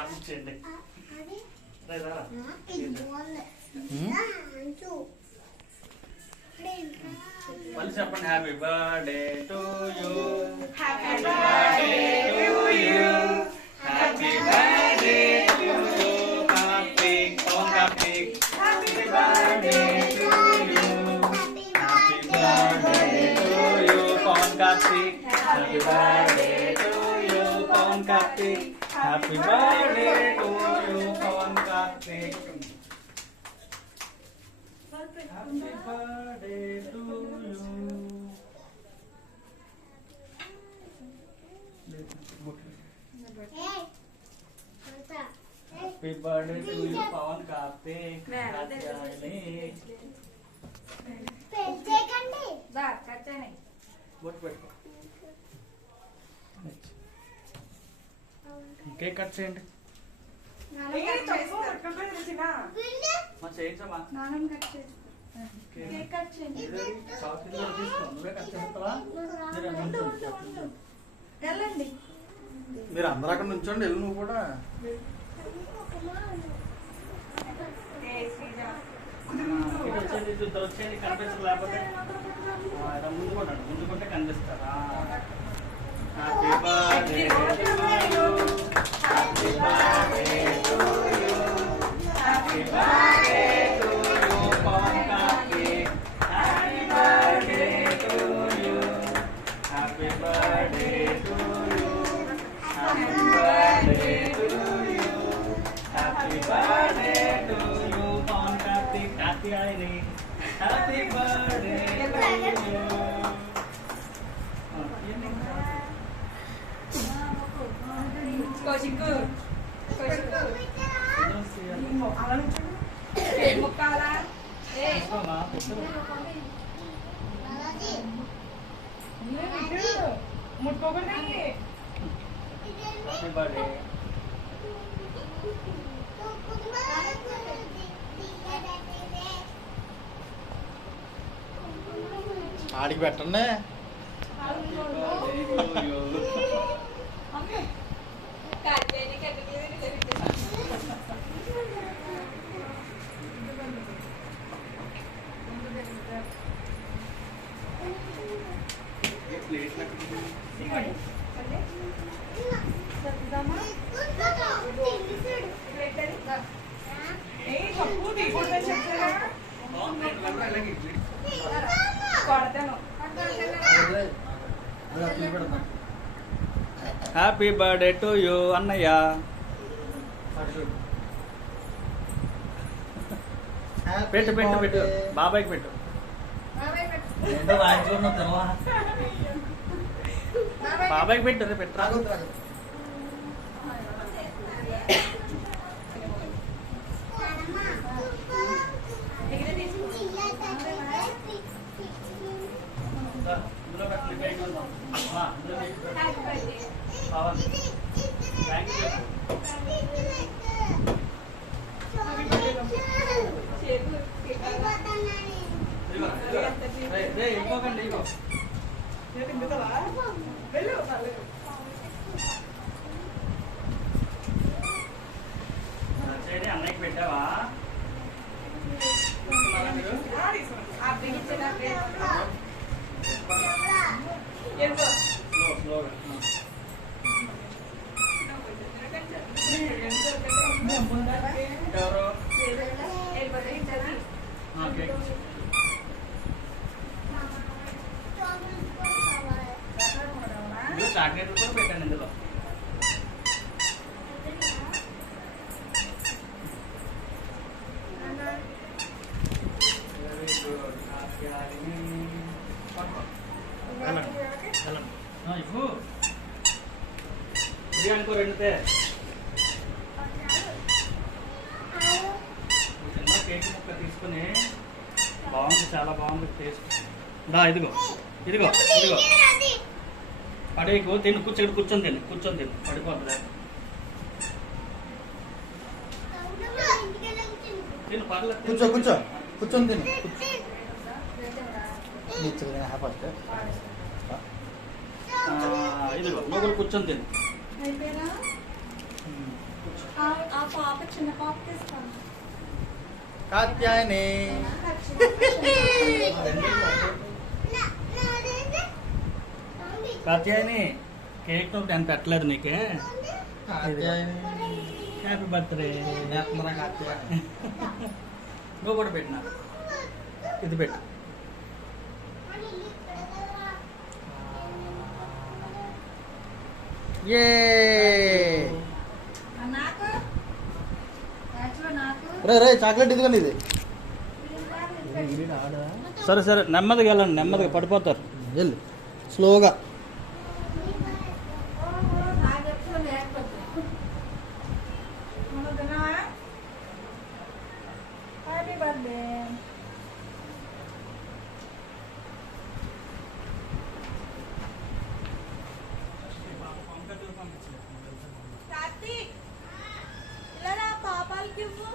ఆపించండి. మళ్ళీ చెప్పండి. Happy birthday to you, happy birthday to you, happy birthday to you Karthik, Om Karthik. Happy birthday to you, happy birthday to you Pavan Karthik, happy birthday to you Pavan Karthik, happy birthday to you Pavan Karthik. Happy birthday to you. Happy birthday to you, Pawan Karthik. Cake cut చేయండి. మా చేయించమా మీరు అందరూ అక్కడ నుంచోండి. వెళ్ళు నువ్వు కూడా. వచ్చేది కనిపించదు, లేకపోతే ముందుకుంటే కనిపిస్తారా? Happy birthday happy birthday to you, happy birthday to you Pavan Karthik, happy birthday to you, happy birthday to you, happy birthday to you, happy birthday to you Pavan Karthik. కార్తీయాయని హ్యాపీ బర్త్డే టు యూ. ఆడికి పెట్టండి. హ్యాపీ బర్త్డే టు యూ అన్నయ్య. పెట్టు పెట్టు పెట్టు, బాబాయ్కి పెట్టు. బాబాయ్కి పెట్టు, పెట్టరా. అన్నయ్యకి పెట్టావా? చాక్లెట్లు కూడా పెట్టండి ఇందులో. ఇవ్వు అనుకో రెండుతే. చిన్న కేక్ ముక్క తీసుకుని బాగుంది, చాలా బాగుంది టేస్ట్. ఇదిగో ఇదిగో ఇదిగో పడేకు తిను. కూర్చొని తిను, కూర్చొని తిను, పడిపోతుంది. తిను పర్లేదు, కూర్చో కూర్చో కూర్చొని తిను. ఇదిగో నువ్వు కూడా కూర్చొని తిను. ఆ పాప చిన్న పాప తీస్తాను. కాత్యాయని కాత్యాయని కేక్ తో నేను పెట్టలేదు నీకే. Happy birthday. నువ్వు కూడా పెట్టినా ఇది పెట్టు. ఏ నాకు రే రే చాక్లెట్ ఇదిగోండి ఇది. సరే సరే నెమ్మదిగా వెళ్ళండి, నెమ్మదిగా పడిపోతారు. వెళ్ళు స్లోగా. Happy birthday. కార్తీక్ ఇలా పాపాలకి ఇవ్వు.